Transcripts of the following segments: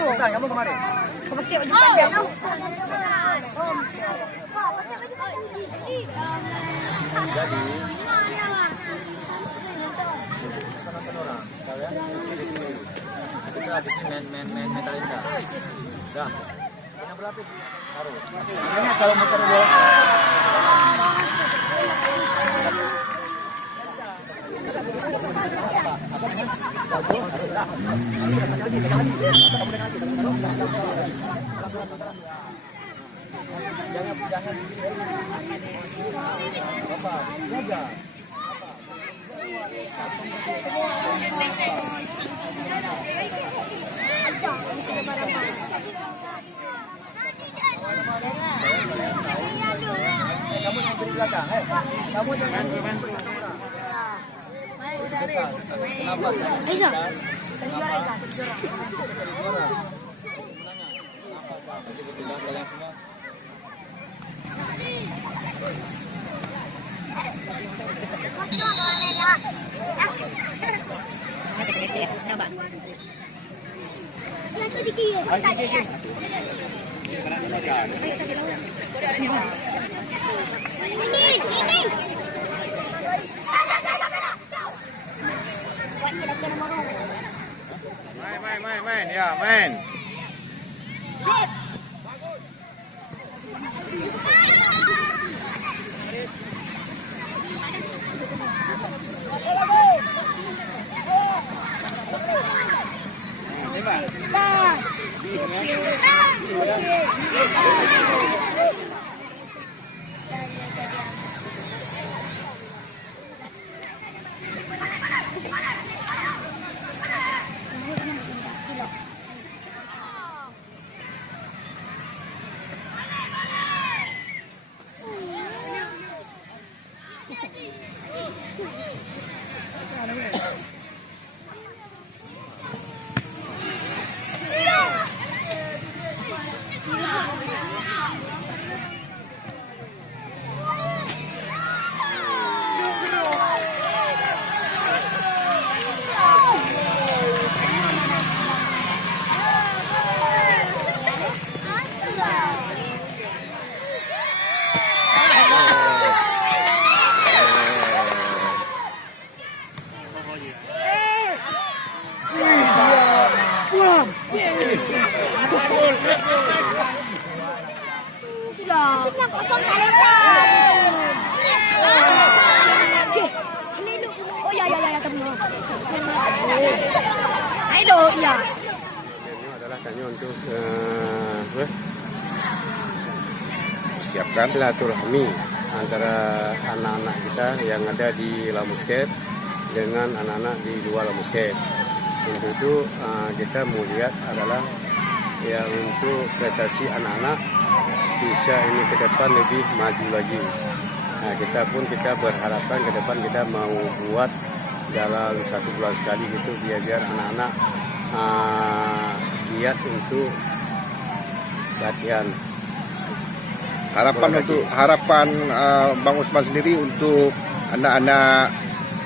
Sultan, kamu kemana? Pakai baju panjang. Jadi nonton orang, tahu ya? Kita habis ini main Metallica. Dah. Yang berapa? Taruh. Ini kalau muter dia. Jangan apa jaga kamu yang beri belakang kamu jangan kenapa Aisyah kalian semua main ya main. Ini adalah kami untuk siapkan silaturahmi antara anak-anak kita yang ada di Lamusket dengan anak-anak di luar Lamusket. Untuk itu kita mau lihat adalah yang untuk prestasi anak-anak bisa ini ke depan lebih maju lagi. Nah, kita berharapan ke depan kita mau buat dalam 1 bulan sekali gitu biar anak-anak giat untuk latihan. Harapan Bang Usman sendiri untuk anak-anak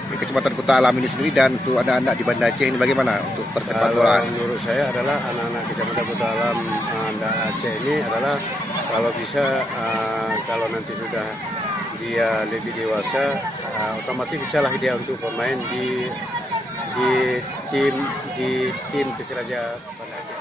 di Kecamatan Kota Alam ini sendiri dan untuk anak-anak di Banda Aceh ini bagaimana untuk persepak bola? Menurut saya adalah anak-anak Kecamatan Kota Alam Banda Aceh ini adalah kalau bisa kalau nanti sudah dia lebih dewasa otomatis bisalah dia untuk bermain di tim Persiraja Banda Aceh.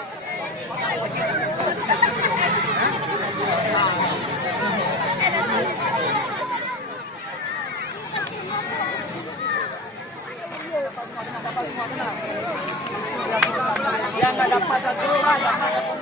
Yang nggak dapat satu lah, dapat satu.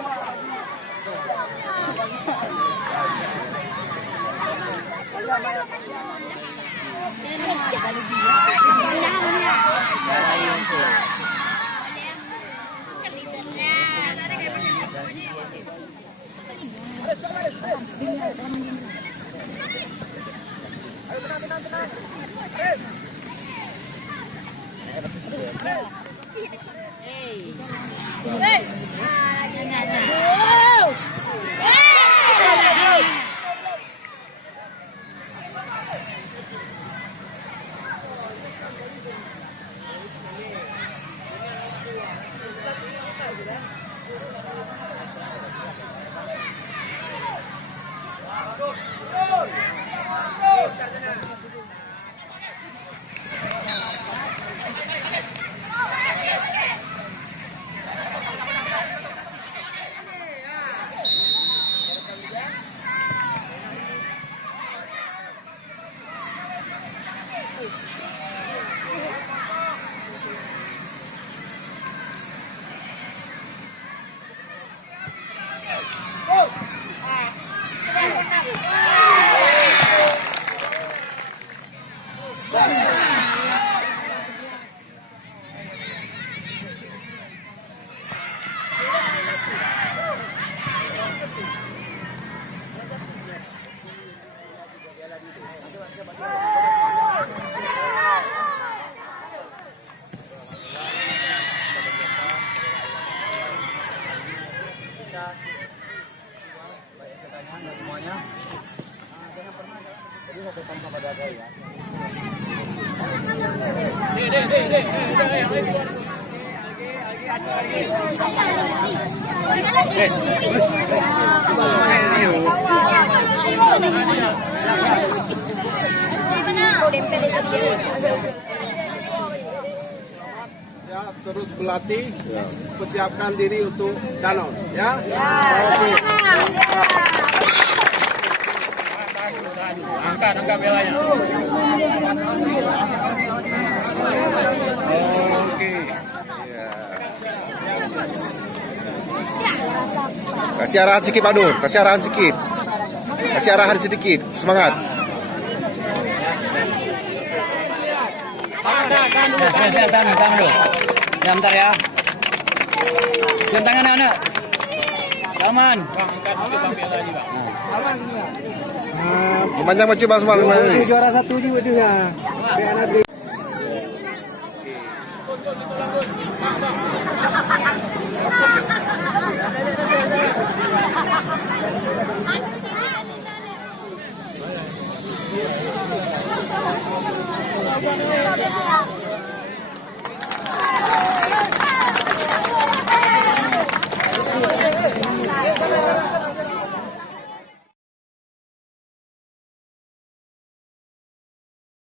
Ya, terus berlatih, persiapkan diri untuk danau, ya. Oke. Angkat belanya. Oke. Kasih arahan sedikit Pak Nur, kasih arahan sedikit. Kasih arahan sedikit, semangat. Tahan dulu. Ya, bentar ya. Siap tangan anak. Aman. Memanjang maju Bang semua. Juara 1 juga.